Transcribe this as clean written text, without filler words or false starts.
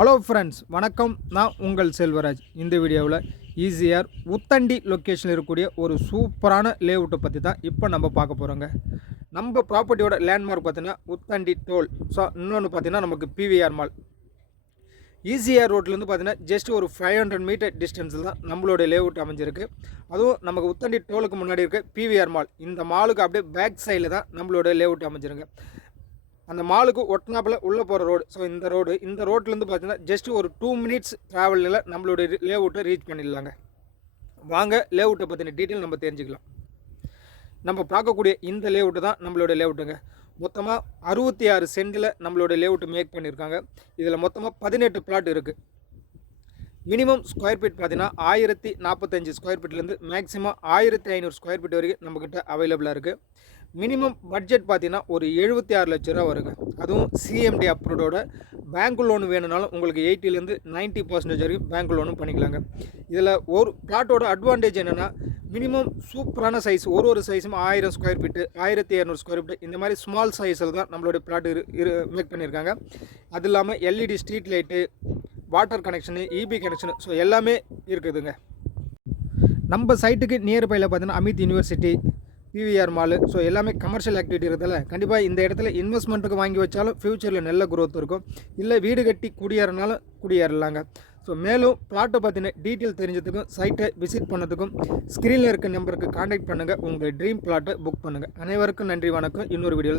Hello friends, வணக்கம். நான் உங்கள் செல்வராஜ். இந்த வீடியோவில் ஈசிஆர் உத்தண்டி லொக்கேஷனில் இருக்கக்கூடிய ஒரு சூப்பரான லேஅவுட்டை பற்றி தான் இப்போ நம்ம பார்க்க போகிறோங்க. நம்ம ப்ராப்பர்ட்டியோட லேண்ட்மார்க் பார்த்தீங்கன்னா உத்தண்டி டோல். ஸோ இன்னொன்று பார்த்தீங்கன்னா நமக்கு பிவிஆர் மால். ஈசிஆர் ரோட்லேருந்து பார்த்தீங்கன்னா ஜஸ்ட் ஒரு 500 மீட்டர் டிஸ்டன்ஸில் தான் நம்மளோட லேஅவுட் அமைஞ்சிருக்கு. அதுவும் நமக்கு உத்தண்டி டோலுக்கு முன்னாடி இருக்க பிவிஆர் மால், இந்த மாலுக்கு அப்படியே பேக் சைடில் தான் நம்மளோட லேஅவுட் அமைஞ்சிருங்க. அந்த மாலுக்கு ஒட்டினாப்பில் உள்ளே போகிற ரோடு. ஸோ இந்த ரோட்லேருந்து பார்த்தீங்கன்னா ஜஸ்ட் ஒரு 2 மினிட்ஸ் ட்ராவலில் நம்மளுடைய லேஅவுட்டை ரீச் பண்ணிடலாங்க. வாங்க லேஅவுட்டை பற்றின டீட்டெயில் நம்ம தெரிஞ்சுக்கலாம். நம்ம பார்க்கக்கூடிய இந்த லேஅவுட்டு தான் நம்மளோட லேஅவுட்டுங்க. மொத்தமாக 66 சென்டில் நம்மளோட லேஅவுட்டு மேக் பண்ணியிருக்காங்க. இதில் மொத்தமாக 18 பிளாட் இருக்குது. மினிமம் ஸ்கொயர் ஃபீட் பார்த்தீங்கன்னா 1045 ஸ்கொயர் ஃபீட்லேருந்து மேக்ஸிமம் 1500 ஸ்கொயர் ஃபீட் வரைக்கும் நம்மக்கிட்ட அவைலபிளாக இருக்குது. மினிமம் பட்ஜெட் பார்த்தீங்கன்னா ஒரு 76 லட்ச ரூபா வருங்க. அதுவும் சிஎம்டி அப்ரூவோட பேங்க் லோன் வேணும்னாலும் உங்களுக்கு 80லேருந்து 90% வரைக்கும் பேங்க் லோனும் பண்ணிக்கலாங்க. இதில் ஒரு பிளாட்டோட அட்வான்டேஜ் என்னென்னா, மினிமம் சூப்பரான சைஸ், ஒரு சைஸும் 1000 ஸ்கொயர் ஃபீட்டு, 1200 ஸ்கொயர் ஃபீட்டு, இந்த மாதிரி ஸ்மால் சைஸில் தான் நம்மளோட பிளாட் மேக் பண்ணியிருக்காங்க. அது இல்லாமல் LED street light, water connection, EB connection, so எல்லாமே இருக்குதுங்க. நம்ம சைட்டுக்கு நியர்பையில் பார்த்தீங்கன்னா Amity university, PVR mall, so எல்லாமே கமர்ஷியல் ஆக்டிவிட்டி இருக்கிறதால கண்டிப்பாக இந்த இடத்துல இன்வெஸ்ட்மெண்ட்டுக்கு வாங்கி வச்சாலும் ஃப்யூச்சரில் நல்ல க்ரோத் இருக்கும். இல்லை வீடு கட்டி குடியேறினாலும் குடியேறலாங்க. ஸோ மேலும் பிளாட்டை பற்றின டீட்டெயில் தெரிஞ்சதுக்கும் சைட்டை விசிட் பண்ணதுக்கும் ஸ்க்ரீனில் இருக்க நம்பருக்கு கான்டாக்ட் பண்ணுங்கள். உங்கள் ட்ரீம் பிளாட்டை புக் பண்ணுங்கள். அனைவருக்கும் நன்றி, வணக்கம். இன்னொரு வீடியோவில்